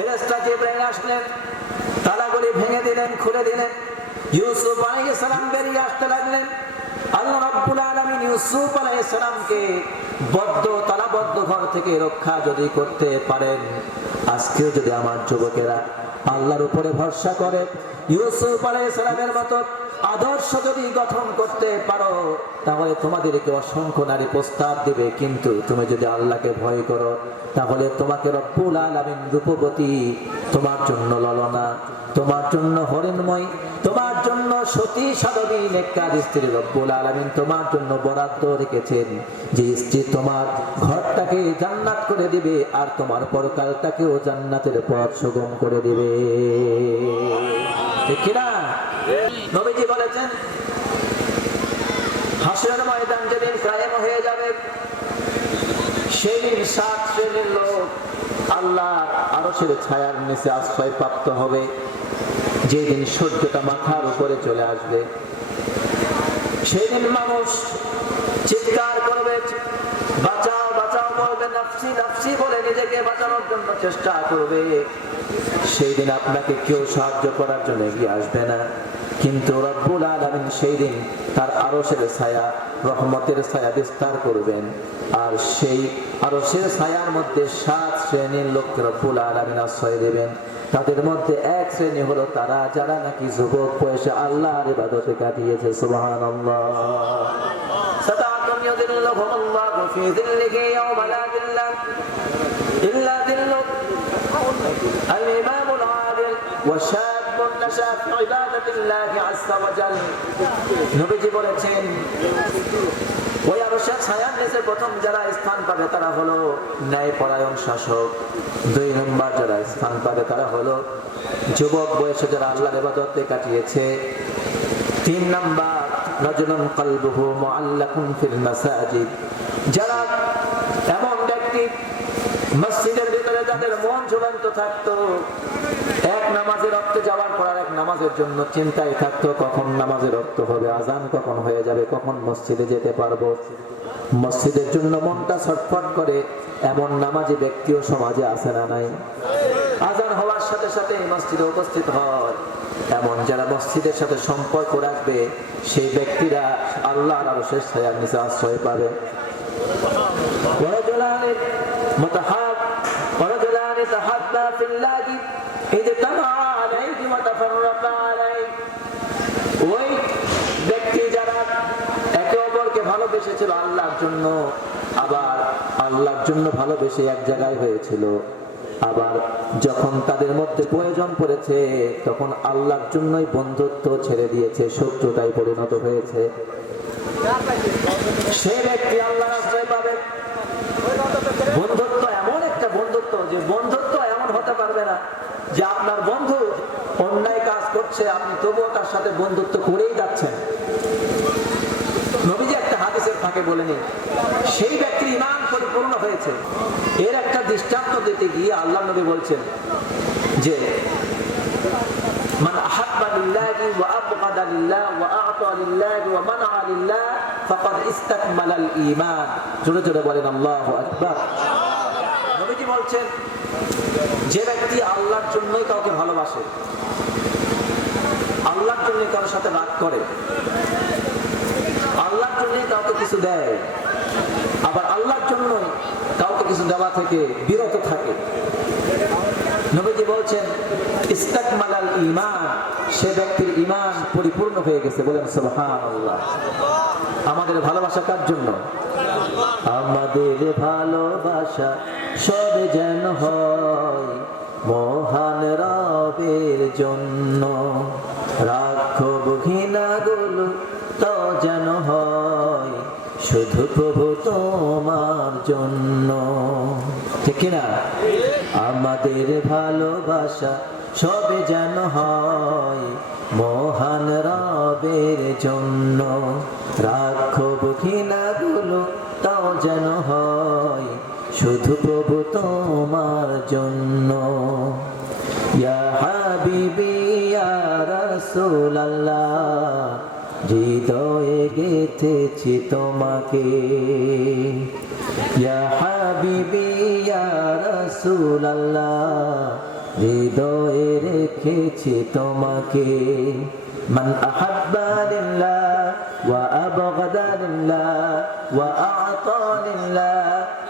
ফেরেস্তা জিব্রাইল আসলেন, তালাগুলি ভেঙে দিলেন, খুলে দিলেন। ইউসুফ আলাইহিস বেরিয়ে আসতে লাগলেন। আল্লাহ রাব্বুল আলামিন ইউসুফ আলাইহিস সালামকে বদ্ধ, তালাবদ্ধ ঘর থেকে রক্ষা যদি করতে পারেন, আজকেও যদি আমার যুবকেরা আল্লাহর উপরে ভরসা করে, ইউসুফ আলাইহিস সালামের মতো আদর্শ যদি গঠন করতে পারো, তাহলে তোমাদেরকে অসংখ্য নারী প্রস্তাব দিবে। কিন্তু তুমি যদি আল্লাহকে ভয় করো, তাহলে তোমাকে রব্বুল আলামিন রূপবতী, তোমার জন্য ললনা, তোমার জন্য হরিণময়, তোমার জন্য সতী সাধবী নেককার স্ত্রী রব্বুল আলামিন তোমার জন্য বরাদ্দ রেখেছেন। যে স্ত্রী তোমার ঘরটাকে জান্নাত করে দিবে আর তোমার পরকালটাকেও জান্নাতের পথ সুগম করে দিবে। ঠিক কিনা নবীজি বলেছেন হাসরের ময়দান যেদিন কায়েম হয়ে যাবে, সেই সাত শ্রেণির লোক আল্লাহ আরশের ছায়ার নিচে আশ্রয় প্রাপ্ত হবে। যেদিন সূর্যটা মাথার উপরে চলে আসবে। সেই দিন মানুষ চিৎকার করবে, বাঁচাও বাঁচাও বলবে, নাফসি নাফসি বলে নিজেকে বাঁচানোর জন্য চেষ্টা করবে। সেই দিন আপনাকে কেউ সাহায্য করার জন্য এগিয়ে আসবে না। কিন্তু রব্বুল আলমিন সেই দিন তার আরশের ছায়া রহমতের ছায়া বিস্তার করবেন আর সেই আরশের ছায়ার মধ্যে সাত শ্রেণীর লোককে রব্বুল আলমিন আশ্রয় দেবেন তাদের মধ্যে এক শ্রেণী হলো তারা যারা নাকি যুবক বয়সে আল্লাহর ইবাদতে কাটিয়েছে সুবহানাল্লাহ سبعة يظلهم الله في ظله يوم لا ظل إلا ظله الإمام العادل وشاب বলেছেন, ওই প্রথম যারা স্থান পাবে তারা হলো শাসক। দুই নম্বর যারা স্থান পাবে তারা হলো যুবক বয়সে যারা আল্লাহর কাটিয়েছে। তিন নম্বর রজলুন মাসাজিদ। যারা এমন ব্যক্তি, মসজিদের ভিতরে যাদের মন ঝুলন্ত থাকতো, এক নামাজে রক্ত যাওয়ার পর এক নামাজের জন্য চিন্তায় থাকতো, কখন নামাজে রক্ত হবে, আজান কখন হয়ে যাবে, কখন মসজিদে যেতে পারব? মসজিদের জন্য মনটা ছটফট করে, এমন নামাজি ব্যক্তিও সমাজে আসে না নাই? আজান হওয়ার সাথে সাথে মসজিদে উপস্থিত হয়। এমন যারা মসজিদের সাথে সম্পর্ক রাখবে, সেই ব্যক্তিরা আল্লাহর আরও শেষ ছায়ার নিচে আশ্রয় পাবে। اجتمعا عليه وتفرقا عليه ওই ব্যক্তি যারা একে অপরকে ভালোবেসেছিল আল্লাহর জন্য আবার আল্লাহর জন্য ভালোবেসে এক জায়গায় হয়েছিল আবার যখন তাদের মধ্যে প্রয়োজন পড়েছে তখন আল্লাহর জন্যই বন্ধুত্ব ছেড়ে দিয়েছে শত্রুতায় পরিণত হয়েছে সে ব্যক্তি আল্লাহর আশ্রয় পাবে বন্ধুত্ব এমন একটা বন্ধুত্ব যে বন্ধুত্ব আপনি তবুও তার সাথে বন্ধুত্ব করেই যাচ্ছেন নবীজি একটা হাদিসের ফাঁকে বলে নিন সেই ব্যক্তির ইমান পরিপূর্ণ হয়েছে এর একটা দৃষ্টান্ত দিতে গিয়ে আল্লাহ নবী বলছেন যে من أحب لله وأبغض لله وأعطى لله ومنع لله فقد استكمل الإيمان জোরে জোরে বলেন আল্লাহু আকবার নবীজি বলছেন যে ব্যক্তি আল্লাহর জন্যই কাউকে ভালোবাসে আল্লাহর জন্য কারোর সাথে রাগ করে। আল্লাহর জন্যই কাউকে কিছু দেয়। আবার আল্লাহর জন্যই কাউকে কিছু দেওয়া থেকে বিরত থাকে। নবীজি বলছেন, ইস্তাকমালাল ইমান সে ব্যক্তির ইমান পরিপূর্ণ হয়ে গেছে। বলেন, সুবহানাল্লাহ আমাদের ভালোবাসা কার জন্য? আমাদের ভালোবাসা সব যেন হয় মহান রবের জন্য। রাখব ঘৃণাগুলো তো যেন হয়, শুধু প্রভু তোমার জন্য। ঠিক না আমাদের ভালোবাসা সবে যেন হয়, মহান রবের জন্য। রাখব ঘৃণাগুলো তাও যেন হয়, শুধু প্রভু তোমার জন্য। রাসূলুল্লাহ হৃদয়ে গেথেছি তোমাকে ইয়া হাবিবি ইয়া রাসূলুল্লাহ হৃদয়ে রেখেছি তোমাকে من أحب لله وأبغض لله وأعطى لله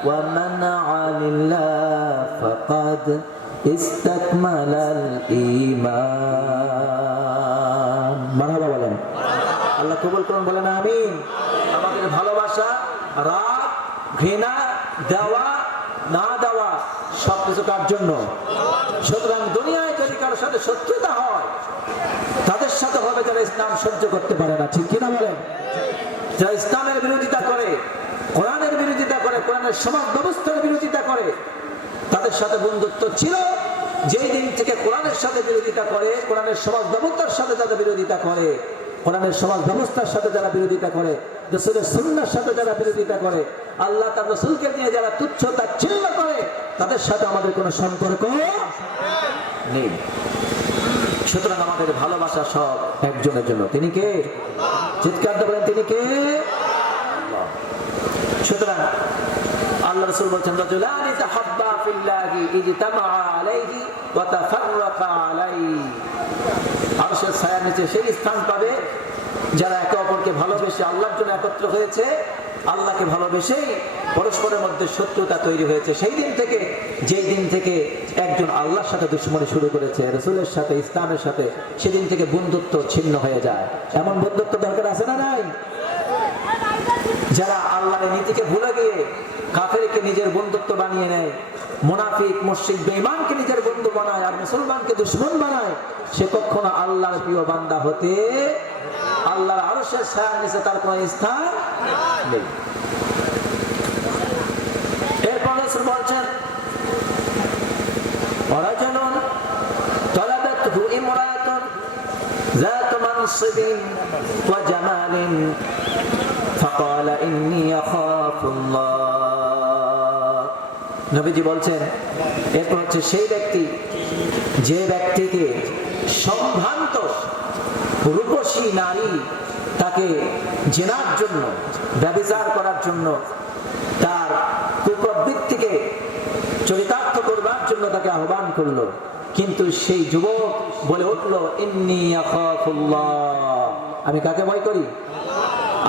ومنع لله فقد استكمل الإيمان কবুল করুন, বলেন আমিন। আমাদের ভালোবাসা, রাগ, ঘৃণা, দেওয়া, না দেওয়া, সবকিছু কার জন্য? সুতরাং দুনিয়ায় যদি কারোর সাথে শত্রুতা হয়, তাদের সাথে হবে যারা ইসলাম সহ্য করতে পারে না। ঠিক কিনা বলেন? যারা ইসলামের বিরোধিতা করে, কোরআনের বিরোধিতা করে, কোরআনের সমাজ ব্যবস্থার বিরোধিতা করে, তাদের সাথে বন্ধুত্ব ছিল, যেই দিন থেকে কোরআনের সাথে বিরোধিতা করে, কোরআনের সমাজ ব্যবস্থার সাথে যারা বিরোধিতা করে কোরআনের সমাজ ব্যবস্থার সাথে যারা বিরোধিতা করে, রসুলের সুন্নার সাথে যারা বিরোধিতা করে, আল্লাহ তার রসুলকে নিয়ে যারা তুচ্ছ তাচ্ছিল্য করে, তাদের সাথে আমাদের কোনো সম্পর্ক নেই। সুতরাং আমাদের ভালোবাসা সব একজনের জন্য। তিনি কে? চিৎকার দিয়ে বলেন, তিনি কে? সুতরাং আল্লাহ রসুল বলছেন রজুলানি তাহাব্বা ফিল্লাহি ইজতামা আলাইহি ওয়া তাফাররাকা আলাইহি। আরশের ছায়ার নিচে সেই স্থান পাবে যারা একে অপরকে ভালোবেসে আল্লাহর জন্য একত্র হয়েছে, আল্লাহকে ভালোবেসেই পরস্পরের মধ্যে শত্রুতা তৈরি হয়েছে। সেই দিন থেকে, যেই দিন থেকে একজন আল্লাহর সাথে দুশ্মনী শুরু করেছে, রসুলের সাথে, ইসলামের সাথে, সেদিন থেকে বন্ধুত্ব ছিন্ন হয়ে যায়। এমন বন্ধুত্ব দরকার আছে না নাই? যারা আল্লাহর নীতিকে ভুলে গিয়ে কাফেরকে নিজের বন্ধুত্ব বানিয়ে নেয় মুনাফিক মুশরিক বেঈমানকে নিজের বন্ধু বানায় আর মুসলমানকে দুশ্মন বানায় সে কখনো আল্লাহর প্রিয় বান্দা হতে আল্লাহর আরশের ছায়ার নিচে তার কোনো স্থান নেই এরপর রাসূল বলছেন ورجل طلبته امرأة ذات منصب وجمال فقال إني أخاف الله নবীজি বলছেন, এরপর হচ্ছে সেই ব্যক্তি, যে ব্যক্তিকে সম্ভ্রান্ত রূপসী নারী তাকে জেনার জন্য ব্যবচার করার জন্য, তার কুপ্রবৃত্তিকে চরিতার্থ করবার জন্য তাকে আহ্বান করল। কিন্তু সেই যুবক বলে উঠল, ইন্নি আমি কাকে ভয় করি?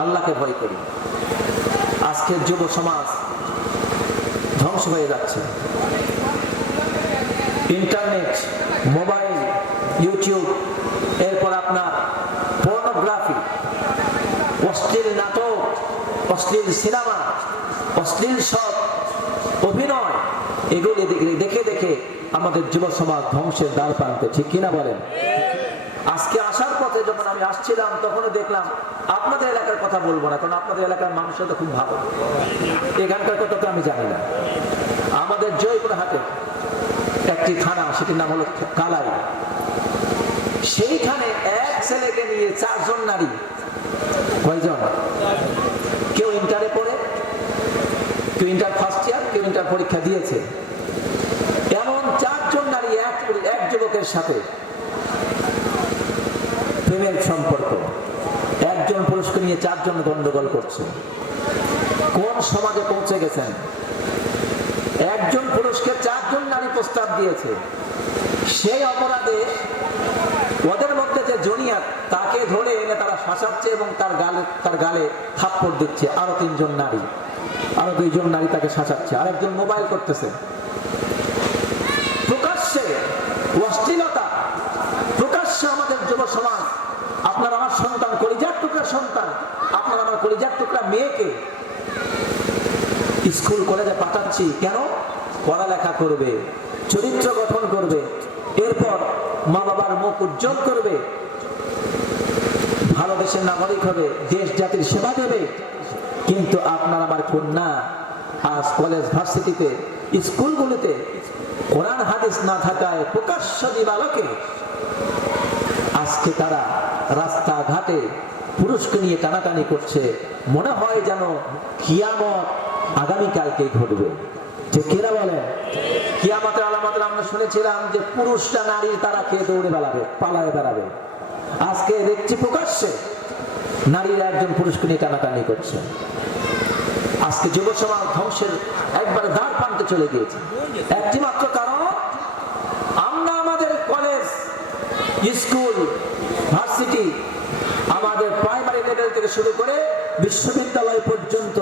আল্লাহকে ভয় করি। আজকের যুব সমাজ ধ্বংস হয়ে যাচ্ছে। ইন্টারনেট, মোবাইল, ইউটিউব, এরপর আপনার পর্নোগ্রাফি অশ্লীল নাটক, অশ্লীল সিনেমা, অশ্লীল সব, অভিনয়, এগুলি দেখে- দেখে আমাদের যুব সমাজ ধ্বংসের দ্বার প্রান্তে, ঠিক কিনা বলেন? আজকে আসার পথে যখন আমি আসছিলাম, তখনও দেখলাম আপনাদের এলাকার কথা বলব না, কারণ আপনাদের এলাকার মানুষরা তো খুব ভালো। এখানকার কথা তো আমি জানি না। আমাদের জয়পুর হাটে একটি থানা, সেটির নাম হলো কালাই। সেইখানে এক ছেলেকে নিয়ে চারজন নারী, কয়জন? কেউ ইন্টারে পড়ে, কেউ ইন্টার ফার্স্ট ইয়ার কেউ ইন্টার পরীক্ষা দিয়েছে। এমন চারজন নারী, এক এক যুবকের সাথে প্রেমের সম্পর্ক। একজন পুরুষকে নিয়ে চারজন গন্ডগোল করছে। কোন সমাজে পৌঁছে গেছেন? একজন পুরুষকে চারজন নারী প্রস্তাব দিয়েছে। সেই অপরাধে ওদের মধ্যে যে জুনিয়র, তাকে ধরে এনে তারা শাসাচ্ছে এবং তার গালে তার গালে থাপ্পড় দিচ্ছে। আরও তিনজন নারী, আরও দুইজন নারী তাকে শাসাচ্ছে। আর একজন মোবাইল করতেছে প্রকাশ্যে অশ্লীলতা প্রকাশ্যে আমাদের যুব সমাজ, আপনার আমার সন্তান, কলিজার টুকরা সন্তান, আপনার আমার কলিজার টুকরা মেয়েকে স্কুল, কলেজে পাঠাচ্ছি। কেন? পড়ালেখা করবে, চরিত্র গঠন করবে, এরপর মা বাবার মুখ উজ্জ্বল করবে, ভালো দেশের নাগরিক হবে, দেশ জাতির সেবা দেবে। কিন্তু আপনার আমার কন্যা আজ কলেজ ভার্সিটিতে, স্কুলগুলিতে কোরআন হাদিস না থাকায় প্রকাশ্য দিবালকে আজকে তারা রাস্তাঘাটে পুরুষকে নিয়ে টানাটানি করছে। মনে হয় যেন কিয়ামত আগামীকালকে ঘটবে। যে কেরা বলে? কিয়ামতের আলামত আমরা শুনেছিলাম যে পুরুষরা নারীর তারা খেয়ে দৌড়ে বেড়াবে, পালায় বেড়াবে। আজকে দেখছি প্রকাশ্যে নারীরা একজন পুরুষকে নিয়ে টানাটানি করছে। আজকে যুব সমাজ ধ্বংসের একবারে দ্বার প্রান্তে চলে গিয়েছে। একটি মাত্র কারণ আমরা স্কুল, ভার্সিটি আমাদের প্রাইমারি লেভেল থেকে শুরু করে বিশ্ববিদ্যালয় পর্যন্ত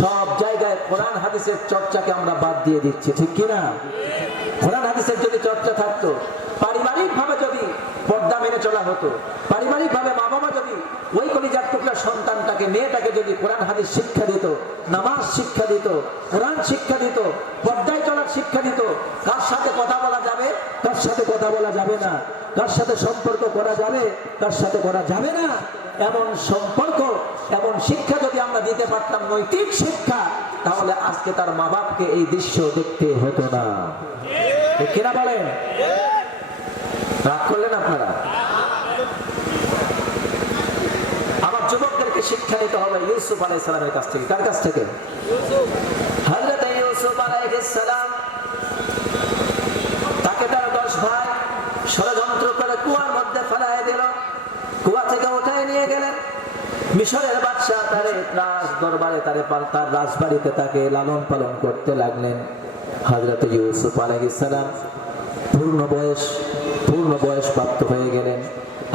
সব জায়গায় কোরআন হাদিসের চর্চাকে আমরা বাদ দিয়ে দিচ্ছি, ঠিক কিনা? কোরআন হাদিসের যদি চর্চা থাকতো পারিবারিক ভাবে যদি পর্দা মেনে চলা হতো পারিবারিক ভাবে মা বাবা যদি ওই কলিজার টুকরা সন্তানটাকে, মেয়েটাকে যদি কোরআন হাদিস শিক্ষা দিত, নামাজ শিক্ষা দিত, কোরআন শিক্ষা দিত শিক্ষা দিত, কার সাথে কথা বলা যাবে, কার সাথে কথা বলা যাবে না। কার সাথে সম্পর্ক করা যাবে, কার সাথে করা যাবে না। এমন সম্পর্ক, এমন শিক্ষা যদি আমরা দিতে পারতাম, নৈতিক শিক্ষা, তাহলে আজকে তার মা বাপকে এই দৃশ্য দেখতে হতো না। কিনা বলেন? রাগ করলেন আপনারা? আমার যুবকদেরকে শিক্ষা নিতে হবে ইউসুফ আলাই সালামের কাছ থেকে। কার কাছ থেকে? ইউসুফ সালাম তাকে তার দশ ভাই ষড়যন্ত্র করে কুয়ার মধ্যে ফেলায় দিল কুয়া থেকে উঠায় নিয়ে গেলেন। মিশরের বাদশাহ তারে রাজ দরবারে, তারে তার রাজবাড়িতে তাকে লালন পালন করতে লাগলেন। হযরত ইউসুফ আলাইহিস সালাম পূর্ণ বয়স পূর্ণ বয়স প্রাপ্ত হয়ে গেলেন।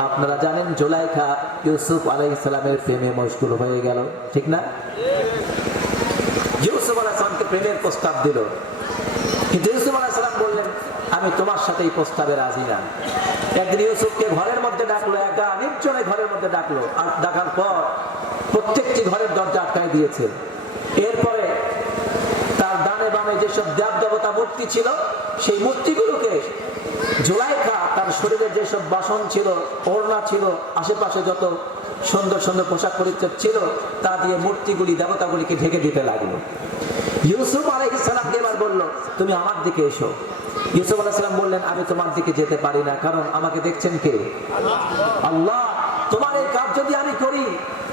আপনারা জানেন জোলাইখা ইউসুফ আলাইহিস সালামের প্রেমে মশগুল হয়ে গেল, ঠিক না? ইউসুফ আলাইহিস সালামকে প্রেমের প্রস্তাব দিল। কিন্তু ইউসুফ আলাইহিস সালাম বললেন আমি তোমার সাথে এই প্রস্তাবে রাজি না। একদিন ইউসুফকে ঘরের মধ্যে ডাকলো, একা নির্জনে ঘরের মধ্যে ডাকলো। আর ডাকার পর প্রত্যেকটি ঘরের দরজা আটকায় দিয়েছে। এরপরে তার ডানে বামে যেসব দেব দেবতা মূর্তি ছিল, সেই মূর্তিগুলোকে জোলাইখা, তার শরীরে যেসব বাসন ছিল, ওড়না ছিল, আশেপাশে যত সুন্দর সুন্দর পোশাক পরিচ্ছদ ছিল, তা দিয়ে মূর্তিগুলি দেবতাগুলিকে ঢেকে দিতে লাগল। ইউসুফ আলাইহিস সালামকে এবার বলল, তুমি আমার দিকে এসো। ইউসুফ আলাইহিস সালাম বললেন আমি তোমার দিকে যেতে পারি না কারণ আমাকে দেখছেন কে? আল্লাহ তোমার এই কাজ যদি আমি করি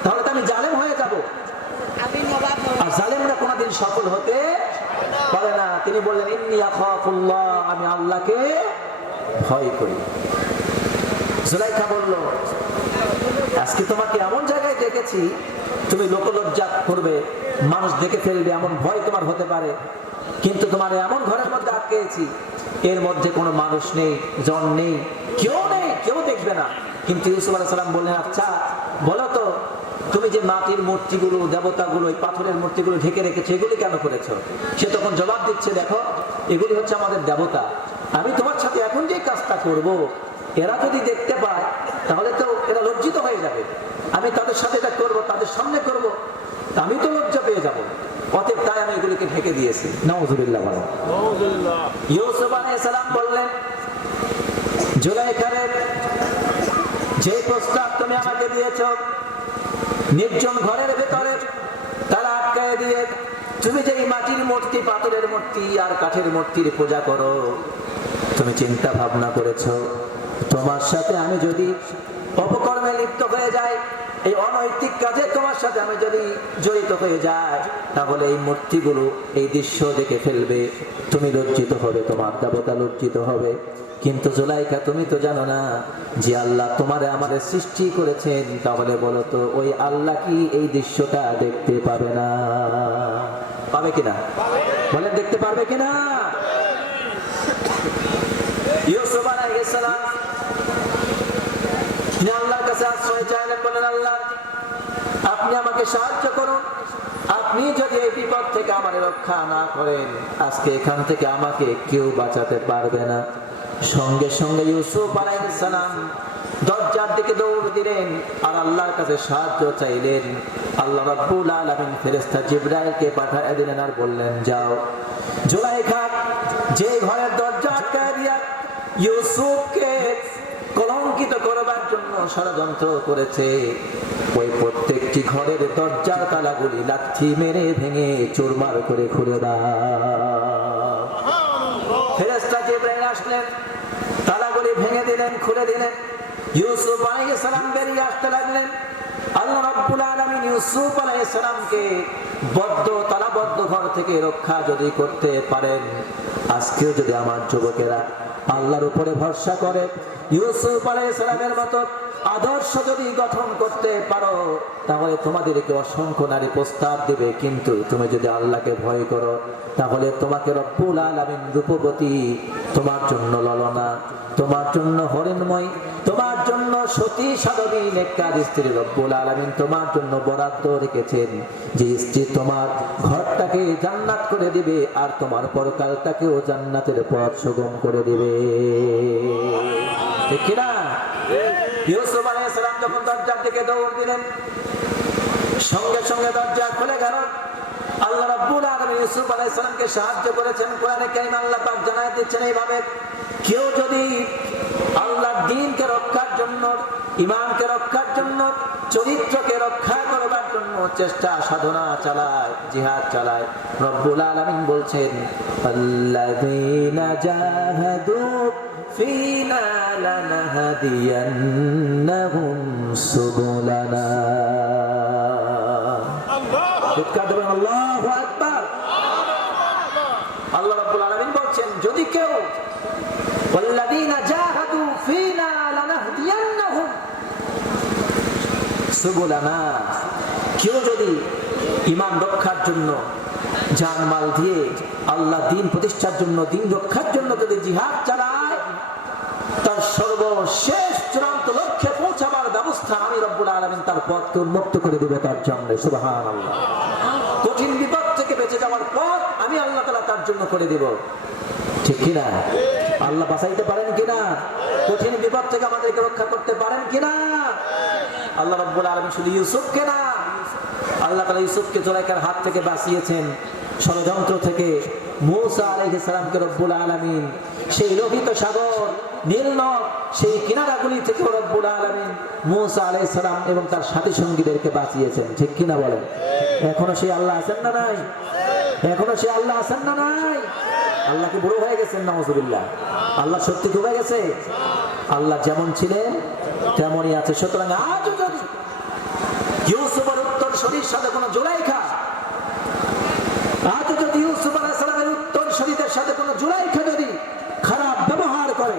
তাহলে তো আমি জালেম হয়ে যাব। আর জালেমরা কোনোদিন সফল হতে পারে না। তিনি বললেন ইন্নি আখাফুল্লাহ আমি আল্লাহকে ভয় করি। জুলাইখা বলল আজকে তোমাকে এমন জায়গায় দেখেছি তুমি লোকলজ্জা করবে মানুষ দেখে ফেলবে এমন ভয় তোমার হতে পারে। কিন্তু তোমার এমন ঘরের মধ্যে আটকেছি এর মধ্যে কোনো মানুষ নেই, জন নেই, কেউ নেই, কেউ দেখবে না। কিন্তু ইউসুফ আলাইহিস সালাম বললেন আচ্ছা বলো তো, তুমি যে মাটির মূর্তিগুলো, দেবতাগুলো এই পাথরের মূর্তিগুলো ঢেকে রেখেছো, এগুলি কেন করেছ? সে তখন জবাব দিচ্ছে, দেখো, এগুলি হচ্ছে আমাদের দেবতা। আমি তোমার সাথে এখন যে কাজটা করব, এরা যদি দেখতে পায়, তাহলে তো এরা লজ্জিত হয়ে যাবে। আমি তাদের সাথে এটা করব, তাদের সামনে করব। আমি তো লজ্জা পেয়ে যাব অতএব তাই আমি এগুলিকে ঢেকে দিয়েছি। নওয়াজুবিল্লাহ বলো ইউসুফ আলাইহিস সালাম বললেন জুলাইখারের যে প্রস্তাব তুমি আমাকে দিয়েছ নির্জন ঘরের ভেতরে তারা আটকায় দিয়ে তুমি যে মাটির মূর্তি পাথরের মূর্তি আর কাঠের মূর্তির পূজা করো তুমি চিন্তা ভাবনা করেছ তোমার সাথে আমি যদি অপকর্মে লিপ্ত হয়ে যাই এই অনৈতিক কাজে তোমার সাথে আমি যদি জড়িত হয়ে যাই, তাহলে এই মূর্তিগুলো, এই দৃশ্য দেখে ফেলবে। তুমি লজ্জিত হবে, তোমার দেবতা লজ্জিত হবে। কিন্তু জুলাইকা, তুমি তো জানো না যে আল্লাহ তোমারে আমাদের সৃষ্টি করেছেন। তাহলে বলো তো, ওই আল্লাহ কি এই দৃশ্যটা দেখতে পাবে না? পাবে কিনা? বলেন, দেখতে পারবে কিনা? ইউসুফ আলাইহিস সালাম তিনি আল্লাহর কাছে আশ্রয় চাইলেন বলেন আল্লাহ আপনি আমাকে সাহায্য করুন। আপনি যদি এই বিপদ থেকে আমার রক্ষা না করেন, আজকে এখান থেকে আমাকে কেউ বাঁচাতে পারবে না। সঙ্গে সঙ্গে ইউসুফ সালাম দরজার দিকে দৌড় দিলেন আর আল্লাহর কাছে সাহায্য চাইলেন। আল্লাহ রাব্বুল আলামিন ফেরেশতা জিবরাইলকে পাঠিয়ে দিলেন আর বললেন, যাও। জুলাইখা যে ঘরের দরজা আটকায় দিয়া ইউসুফকে কলঙ্কিত করবার জন্য ষড়যন্ত্র করেছে। ওই প্রত্যেকটি ঘরের দরজার তালাগুলি লাঠি মেরে ভেঙে চুরমার করে খুলে জিবরাইল আসলেন, তালাগুলি ভেঙে দিলেন, খুলে দিলেন। ইউসুফ বেরিয়ে আসতে লাগলেন। ইউসুফ বদ্ধ, তালাবদ্ধ ঘর থেকে রক্ষা যদি করতে পারেন, আজকেও যদি আমার যুবকেরা আল্লাহর উপরে ভরসা করে। ইউসুফ আলাইহিস সালামের মতো আদর্শ যদি গঠন করতে পারো, তাহলে তোমাদেরকে অসংখ্য নারী প্রস্তাব দিবে। কিন্তু তুমি যদি আল্লাহকে ভয় করো, তাহলে তোমাকে রব্বুল আলামিন রূপবতী, তোমার জন্য ললনা, তোমার জন্য হরিণময়, তোমার জন্য সতী সাধবী নেককার স্ত্রী রব্বুল আলামিন তোমার জন্য বরাদ্দ রেখেছেন। যে স্ত্রী তোমার ঘরটাকে জান্নাত করে দিবে আর তোমার পরকালটাকেও জান্নাতের পথ সুগম করে দিবে। ঠিক কিনা? ইউসুফ আলাইহিস সালাম যখন দরজার দিকে দৌড় দিলেন, সঙ্গে সঙ্গে দরজা খুলে গেল। আল্লাহ রাব্বুল আলামিন ইউসুফ আলাইহিস সালামকে সাহায্য করেছেন, কোরআনে কারীম আল্লাহ পাক জানায় দিচ্ছেন এইভাবে, কেউ যদি আল্লাহর দ্বীনকে রক্ষার জন্য ইমানকে রক্ষার জন্য, চরিত্রকে রক্ষা করবার জন্য চেষ্টা সাধনা চালায়, জিহাদ চালায়, রব্বুল আলামিন বলছেন, আল্লাযীনা জাহাদু ফিনা লানাহদিয়ান্নাহুম সুবুলানা চিৎকার দেবেন আল্লাহু আকবার। আল্লাহ রাব্বুল আলামিন বলছেন যদি কেউ সুবুলানা কেউ যদি ঈমান রক্ষার জন্য জানমাল দিয়ে আল্লাহ দিন প্রতিষ্ঠার জন্য দিন রক্ষার জন্য যদি জিহাদ চালায় তার সর্বশেষ চূড়ান্ত লক্ষ্যে পৌঁছাবার ব্যবস্থা আমি রব্বুল আলমিন তার পথকে উন্মুক্ত করে দেবো তার জন্য সুবাহান কঠিন বিপদ থেকে বেঁচে যাওয়ার পথ আমি আল্লাহ তালা তার জন্য করে দেব। ঠিক কিনা? আল্লাহ বাঁচাইতে পারেন কিনা? কঠিন বিপদ থেকে আমাদেরকে রক্ষা করতে পারেন কিনা? আল্লাহ রব্বুল আলমিন শুধু ইউসুফকে না, আল্লাহ তালা ইউসুফকে জোলাইকার হাত থেকে বাঁচিয়েছেন। ষড়যন্ত্র থেকে এখনও সেই আল্লাহ আল্লাহ কি বুড়ো হয়ে গেছেন? নাউজুবিল্লাহ। আল্লাহ সত্যি ডুবে গেছে? আল্লাহ যেমন ছিলেন, তেমনই আছে। সুতরাং আজও যদি উত্তর শরীর সাথে কোনো জোলাইখা আজ যদি ইউসুফ আলাইসালামের উত্তর শরীরের সাথে কোনো জুলাইখা যদি খারাপ ব্যবহার করে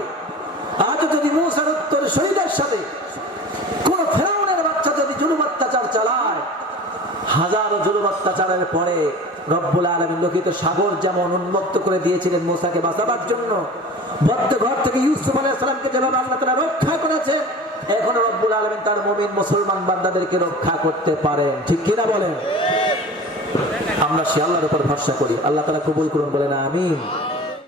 আজ যদি উত্তর শরীরের সাথে কোন ফেরাউনের বাচ্চা যদি জুলুম অত্যাচার চালায়, হাজারো জুলুম অত্যাচারের পরে রব্বুল আলমী লোকিত সাগর যেমন উন্মুক্ত করে দিয়েছিলেন মূসাকে বাঁচাবার জন্য, বদ্ধ ঘর থেকে ইউসুফ আলাইসালামকে যেভাবে আল্লাহ তালা রক্ষা করেছে এখন রব্বুল আলমিন তার মমিন মুসলমান বান্দাদেরকে রক্ষা করতে পারেন। ঠিক কিনা বলেন? আমরা সে আল্লাহর উপর ভরসা করি। আল্লাহ তালা কবুল করুন, বলেন আমিন।